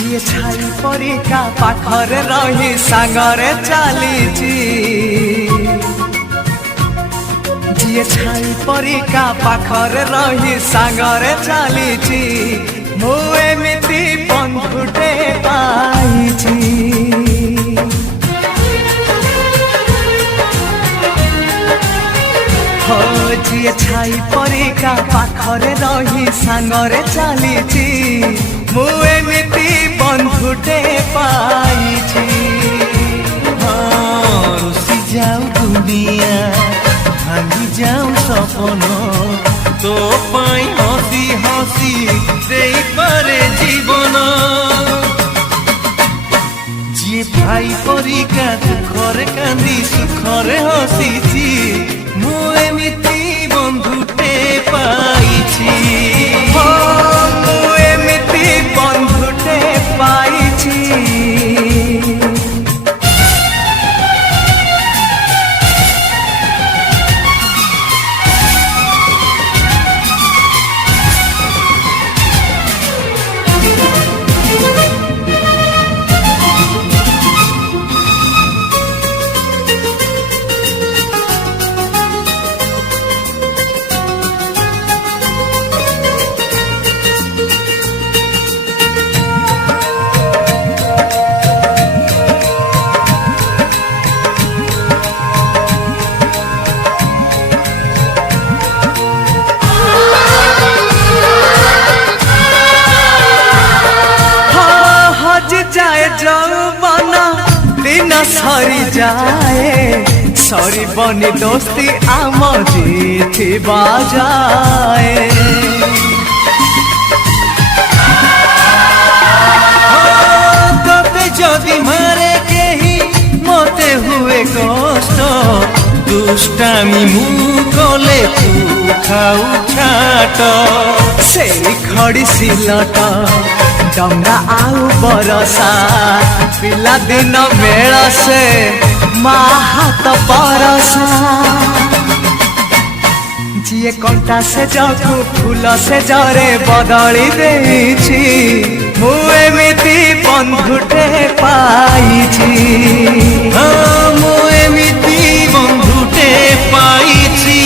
जी छाई परिका पाखरे रही सांगरे चलीची जी छाई परिका पाखरे रही सांगरे चलीची मु एमिति बंधुटे पाइची हो जी छाई परिका पाखरे रही सांगरे चलीची मु एमिति बंधुटे पाइची रुसी जाऊ दुनिया भांगी जाऊ सपन तो पाई हसी हसी देई पारे जीवन जी भाई परिका दुखरे कांदी सुखरे हसीची मु एमिति बंधुटे पाइची मु एमिति बंधुटे पाइची जाए जौवन दिन सरी जाए सरी बनी दोस्ती आम जीती बाजाए तोते जदि मारे केही मते हुए कष्ट दुष्टामी मु कले तू खाऊ छाट से खड़ी सिलट डंगा आउ बरसा पिला दिन मेल से माँ हाथ परसा जी कंटा से जगू फूल से जरे बदली देछि मु एमिति बंधुटे पाइछि मु एमिति बंधुटे पाइछि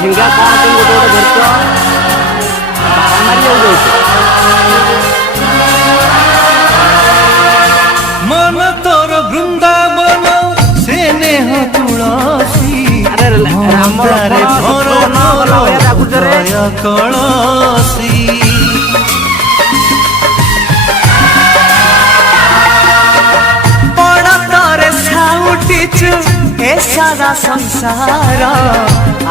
ठेंगा कौन तुम गोटे गोटे धरत मारी मन तोर वृंदावन से नेह तुलसी रामरे कलसी बड़ तोरे साउटिचु ए सारा संसार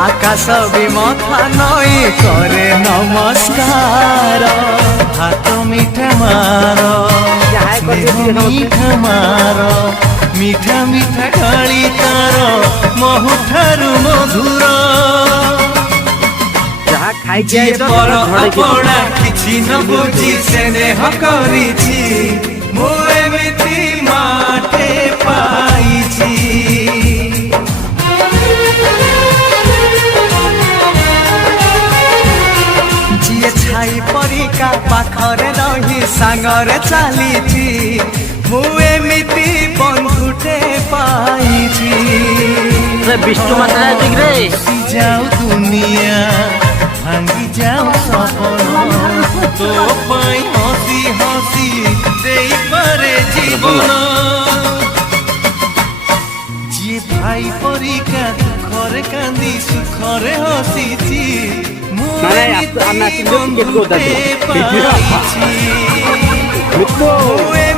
आकाश विमथा नई करे नमस्कार हाथ मीठा मार मीठा मार मीठा मीठा गाली तार महुठारु मधुर खाई पर अपना किछि न बुझी स्नेह करिछि मु एमिति माटे पाइछि जी छाई परिका पाखरे रही सांगरे चलीची मु एमिति बंधुटे पाइछि से विष्णु मात्रा रे जाऊ दुनिया भांगी जाऊ सपन तो पाई हसी हसी देई पारे जीवन जी भाई परिका दुखरे कांदी सुखरे हसीची माने हम टिकट को दादी मित्रो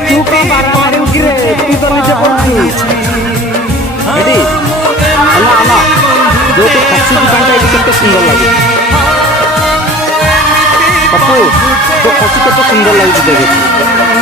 तू का मारा मारी उगिरे तू तो नीचे पड़ती रेडी अल्लाह अल्लाह जो तो खसी की पंटा कितने सुंदर लगे पप्पू तो खसी कितने सुंदर लगे देखे